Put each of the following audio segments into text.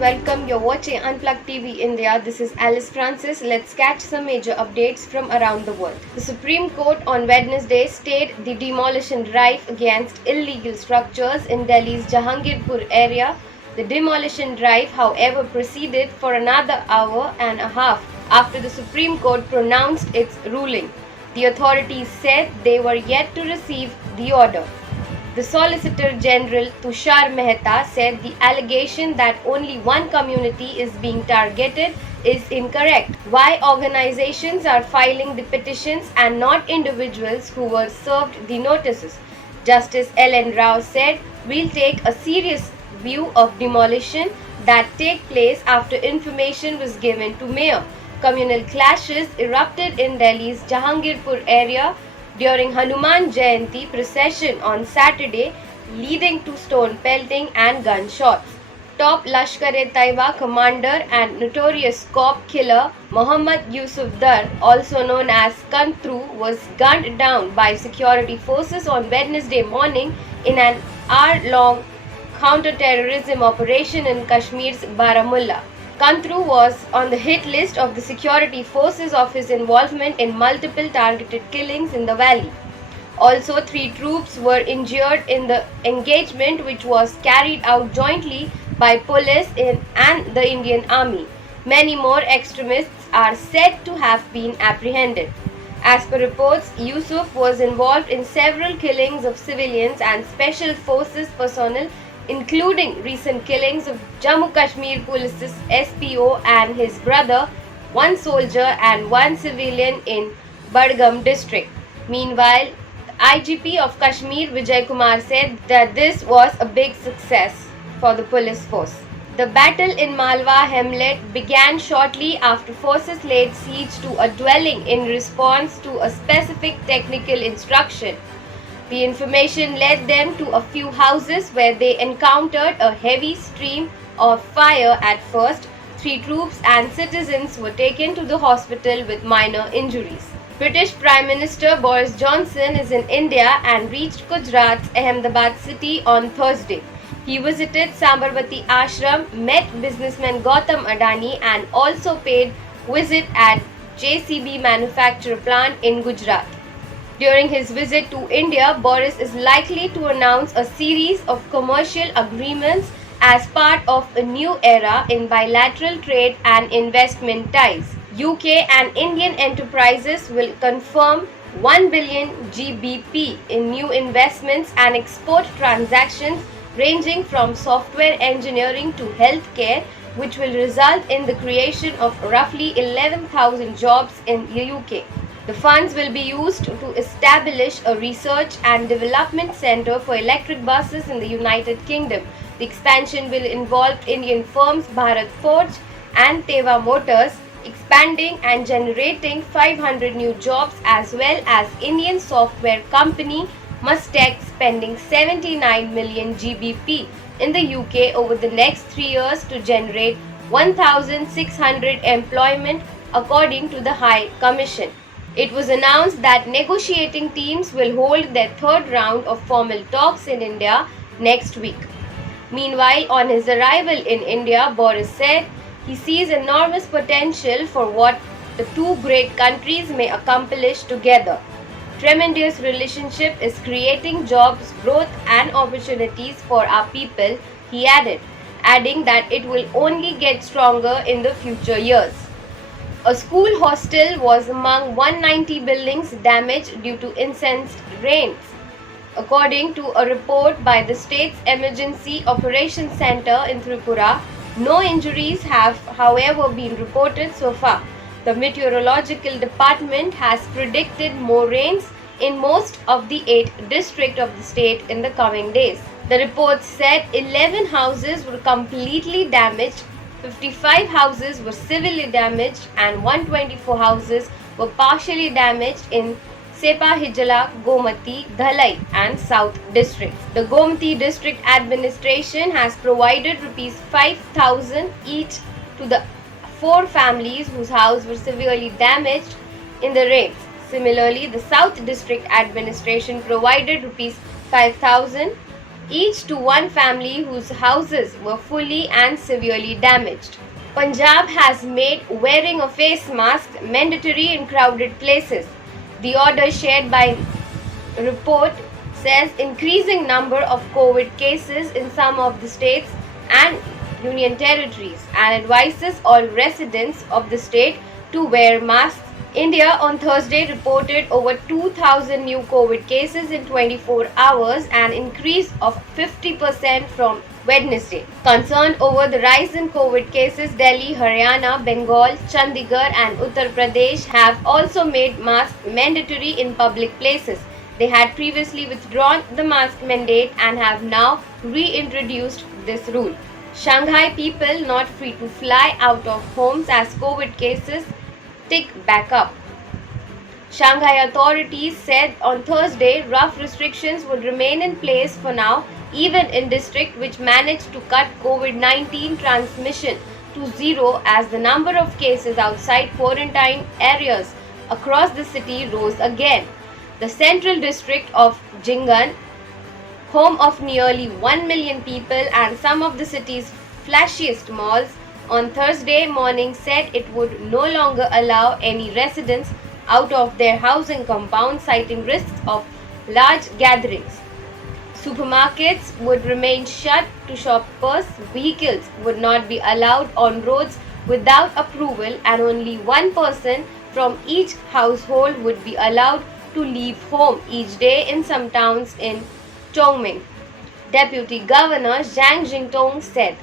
everyone, welcome. You're watching Unplugged TV India. This is Alice Francis. Let's catch some major updates from around the world. The Supreme Court on Wednesday stayed the demolition drive against illegal structures in Delhi's Jahangirpur area. The demolition drive, however, proceeded for another hour and a half after the Supreme Court pronounced its ruling. The authorities said they were yet to receive the order. The Solicitor General Tushar Mehta said the allegation that only one community is being targeted is incorrect. Why organizations are filing the petitions and not individuals who were served the notices? Justice L.N. Rao said, "We'll take a serious view of demolition that take place after information was given to Mayor." Communal clashes erupted in Delhi's Jahangirpur area during Hanuman Jayanti procession on Saturday, leading to stone pelting and gunshots. Top Lashkar-e-Taiba commander and notorious cop killer Mohammad Yusuf Dar, also known as Kantru, was gunned down by security forces on Wednesday morning in an hour-long counter-terrorism operation in Kashmir's Baramulla. Kantru was on the hit list of the security forces of his involvement in multiple targeted killings in the valley. Also, 3 troops were injured in the engagement, which was carried out jointly by police and the Indian Army. Many more extremists are said to have been apprehended. As per reports, Yusuf was involved in several killings of civilians and special forces personnel, including recent killings of Jammu Kashmir Police's SPO and his brother, 1 soldier and 1 civilian in Budgam district. Meanwhile, the IGP of Kashmir, Vijay Kumar, said that this was a big success for the police force. The battle in Malwa hamlet began shortly after forces laid siege to a dwelling in response to a specific technical instruction. The information led them to a few houses where they encountered a heavy stream of fire at first. 3 troops and citizens were taken to the hospital with minor injuries. British Prime Minister Boris Johnson is in India and reached Gujarat's Ahmedabad city on Thursday. He visited Sabarmati Ashram, met businessman Gautam Adani and also paid visit at JCB manufacturer plant in Gujarat. During his visit to India, Boris is likely to announce a series of commercial agreements as part of a new era in bilateral trade and investment ties. UK and Indian enterprises will confirm 1 billion GBP in new investments and export transactions ranging from software engineering to healthcare, which will result in the creation of roughly 11,000 jobs in the UK. The funds will be used to establish a research and development center for electric buses in the United Kingdom. The expansion will involve Indian firms Bharat Forge and Teva Motors, expanding and generating 500 new jobs, as well as Indian software company Mustech spending 79 million GBP in the UK over the next 3 years to generate 1,600 employment, according to the High Commission. It was announced that negotiating teams will hold their 3rd round of formal talks in India next week. Meanwhile, on his arrival in India, Boris said he sees enormous potential for what the 2 great countries may accomplish together. Tremendous relationship is creating jobs, growth and opportunities for our people, he adding that it will only get stronger in the future years. A school hostel was among 190 buildings damaged due to incensed rains. According to a report by the state's Emergency Operations Center in Tripura, no injuries have, however, been reported so far. The meteorological department has predicted more rains in most of the 8 districts of the state in the coming days. The report said 11 houses were completely damaged, 55 houses were severely damaged and 124 houses were partially damaged in Sepahijala, Gomati, Dhalai and South districts. The Gomati district administration has provided rupees 5,000 each to the 4 families whose houses were severely damaged in the rains. Similarly, the South district administration provided rupees 5,000 each to one family whose houses were fully and severely damaged. Punjab has made wearing a face mask mandatory in crowded places. The order shared by report says increasing number of COVID cases in some of the states and union territories and advises all residents of the state to wear masks. India on Thursday reported over 2,000 new COVID cases in 24 hours, an increase of 50% from Wednesday. Concerned over the rise in COVID cases, Delhi, Haryana, Bengal, Chandigarh and Uttar Pradesh have also made masks mandatory in public places. They had previously withdrawn the mask mandate and have now reintroduced this rule. Shanghai people not free to fly out of homes as COVID cases tick back up. Shanghai authorities said on Thursday rough restrictions would remain in place for now, even in districts which managed to cut COVID-19 transmission to zero as the number of cases outside quarantine areas across the city rose again. The central district of Jingan, home of nearly 1 million people and some of the city's flashiest malls, on Thursday morning said it would no longer allow any residents out of their housing compound, citing risks of large gatherings. Supermarkets would remain shut to shoppers, vehicles would not be allowed on roads without approval, and only one person from each household would be allowed to leave home each day in some towns in Chongming. Deputy Governor Zhang Jingtong said.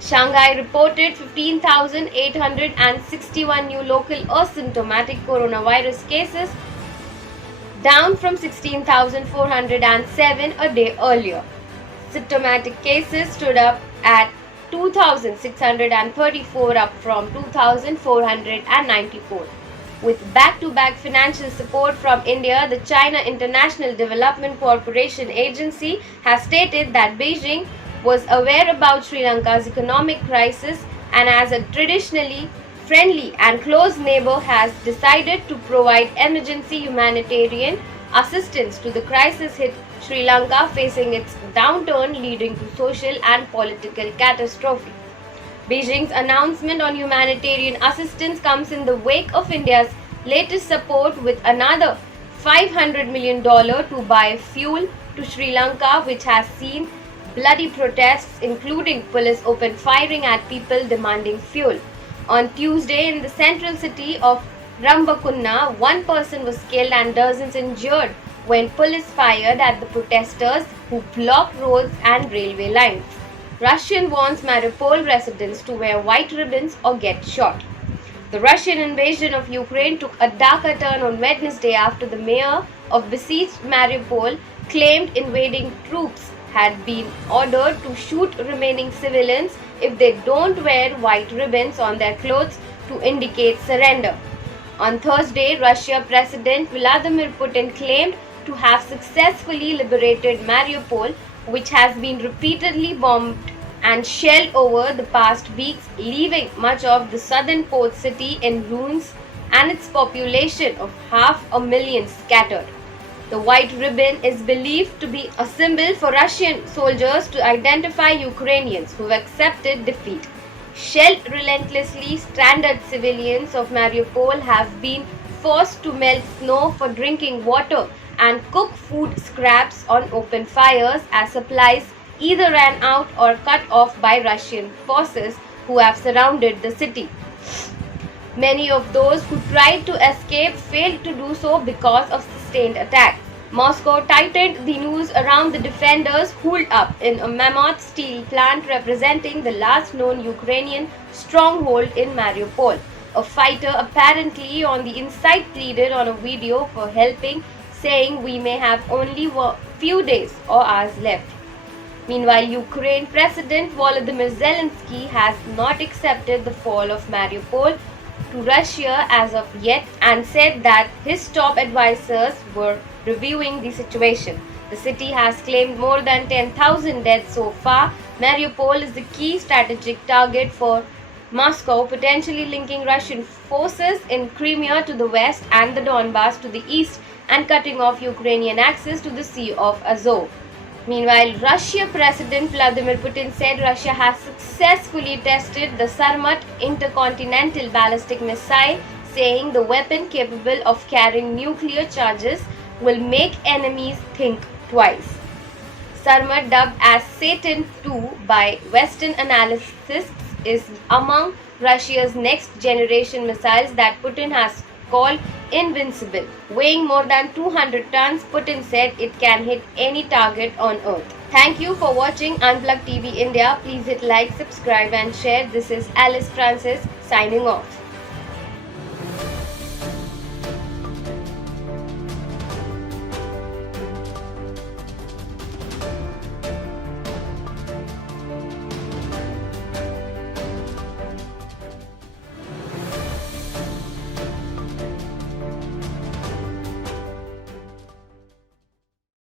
Shanghai reported 15,861 new local asymptomatic coronavirus cases, down from 16,407 a day earlier. Symptomatic cases stood up at 2,634, up from 2,494. With back-to-back financial support from India, the China International Development Corporation Agency has stated that Beijing was aware about Sri Lanka's economic crisis and as a traditionally friendly and close neighbor has decided to provide emergency humanitarian assistance to the crisis-hit Sri Lanka facing its downturn leading to social and political catastrophe. Beijing's announcement on humanitarian assistance comes in the wake of India's latest support with another $500 million to buy fuel to Sri Lanka, which has seen bloody protests, including police open firing at people demanding fuel. On Tuesday, in the central city of Rambakunna, one person was killed and dozens injured when police fired at the protesters who blocked roads and railway lines. Russia wants Mariupol residents to wear white ribbons or get shot. The Russian invasion of Ukraine took a darker turn on Wednesday after the mayor of besieged Mariupol claimed invading troops had been ordered to shoot remaining civilians if they don't wear white ribbons on their clothes to indicate surrender. On Thursday, Russia President Vladimir Putin claimed to have successfully liberated Mariupol, which has been repeatedly bombed and shelled over the past weeks, leaving much of the southern port city in ruins and its population of 500,000 scattered. The white ribbon is believed to be a symbol for Russian soldiers to identify Ukrainians who have accepted defeat. Shelled relentlessly, stranded civilians of Mariupol have been forced to melt snow for drinking water and cook food scraps on open fires as supplies either ran out or cut off by Russian forces who have surrounded the city. Many of those who tried to escape failed to do so because of sustained attacks. Moscow tightened the noose around the defenders holed up in a mammoth steel plant representing the last known Ukrainian stronghold in Mariupol. A fighter apparently on the inside pleaded on a video for helping, saying we may have only a few days or hours left. Meanwhile, Ukraine President Volodymyr Zelensky has not accepted the fall of Mariupol to Russia as of yet and said that his top advisors were reviewing the situation. The city has claimed more than 10,000 deaths so far. Mariupol is the key strategic target for Moscow, potentially linking Russian forces in Crimea to the west and the Donbas to the east and cutting off Ukrainian access to the Sea of Azov. Meanwhile, Russia President Vladimir Putin said Russia has successfully tested the Sarmat intercontinental ballistic missile, saying the weapon capable of carrying nuclear charges will make enemies think twice. Sarmat, dubbed as Satan II by Western analysts, is among Russia's next generation missiles that Putin has called invincible. Weighing more than 200 tons, Putin said it can hit any target on Earth. Thank you for watching Unplugged TV India. Please hit like, subscribe and share. This is Alice Francis signing off.